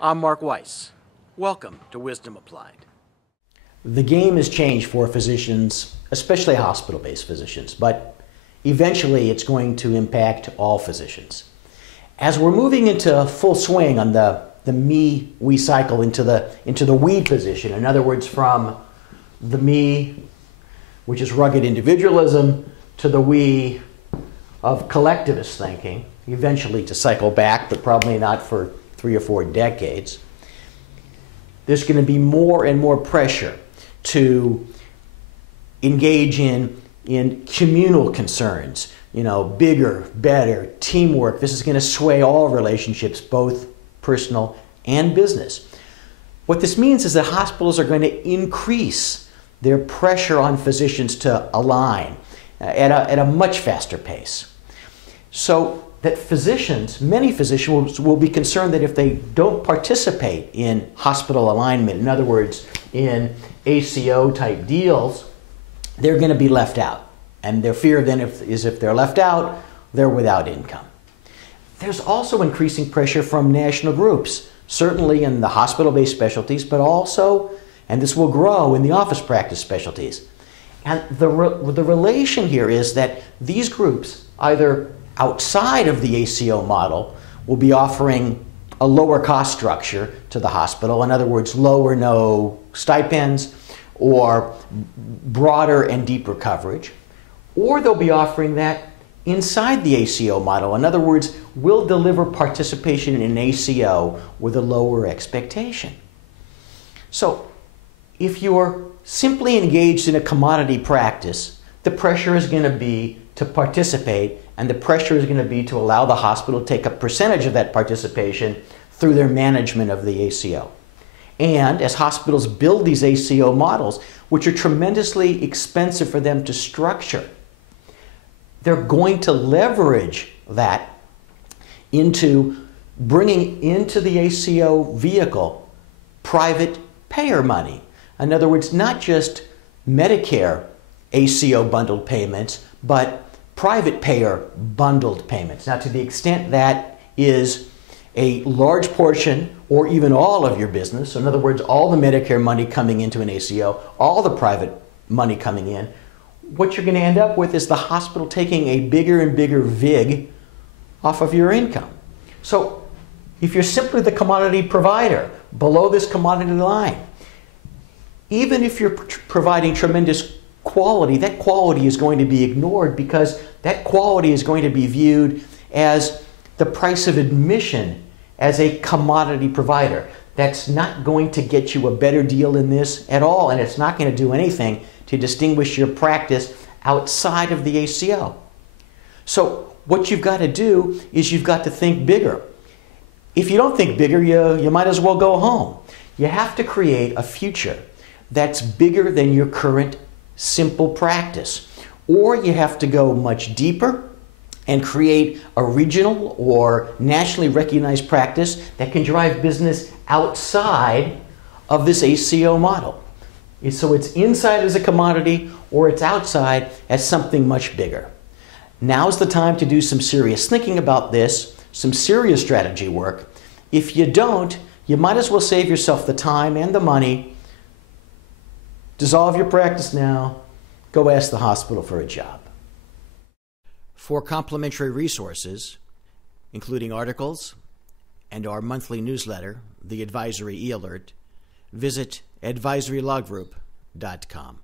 I'm Mark Weiss. Welcome to Wisdom Applied. The game has changed for physicians, especially hospital-based physicians, but eventually it's going to impact all physicians. As we're moving into full swing on the me-we cycle into the we position, in other words, from the me, which is rugged individualism, to the we of collectivist thinking, eventually to cycle back, but probably not for 3 or 4 decades. There's going to be more and more pressure to engage in communal concerns, bigger, better, teamwork. This is going to sway all relationships, both personal and business. What this means is that hospitals are going to increase their pressure on physicians to align at a much faster pace. So that many physicians will be concerned that if they don't participate in hospital alignment, in other words, in ACO type deals, they're going to be left out. And their fear then is if they're left out, they're without income. There's also increasing pressure from national groups, certainly in the hospital-based specialties, but also, and this will grow, in the office practice specialties. And the relation here is that these groups, either outside of the ACO model, will be offering a lower cost structure to the hospital. In other words, low or no stipends or broader and deeper coverage. Or they'll be offering that inside the ACO model. In other words, we'll deliver participation in ACO with a lower expectation. So if you're simply engaged in a commodity practice, the pressure is going to be to participate, and the pressure is going to be to allow the hospital to take a percentage of that participation through their management of the ACO. And as hospitals build these ACO models, which are tremendously expensive for them to structure, they're going to leverage that into bringing into the ACO vehicle private payer money. In other words, not just Medicare ACO bundled payments, but private payer bundled payments. Now, to the extent that is a large portion or even all of your business, so in other words, all the Medicare money coming into an ACO, all the private money coming in, what you're going to end up with is the hospital taking a bigger and bigger VIG off of your income. So if you're simply the commodity provider below this commodity line, even if you're providing tremendous quality, that quality is going to be ignored because that quality is going to be viewed as the price of admission as a commodity provider. That's not going to get you a better deal in this at all, and it's not going to do anything to distinguish your practice outside of the ACO. So what you've got to do is you've got to think bigger. If you don't think bigger, you might as well go home. You have to create a future that's bigger than your current simple practice. Or you have to go much deeper and create a regional or nationally recognized practice that can drive business outside of this ACO model. So it's inside as a commodity or it's outside as something much bigger. Now's the time to do some serious thinking about this, some serious strategy work. If you don't, you might as well save yourself the time and the money. Dissolve your practice now. Go ask the hospital for a job. For complimentary resources, including articles and our monthly newsletter, the Advisory e-Alert, visit advisorylawgroup.com.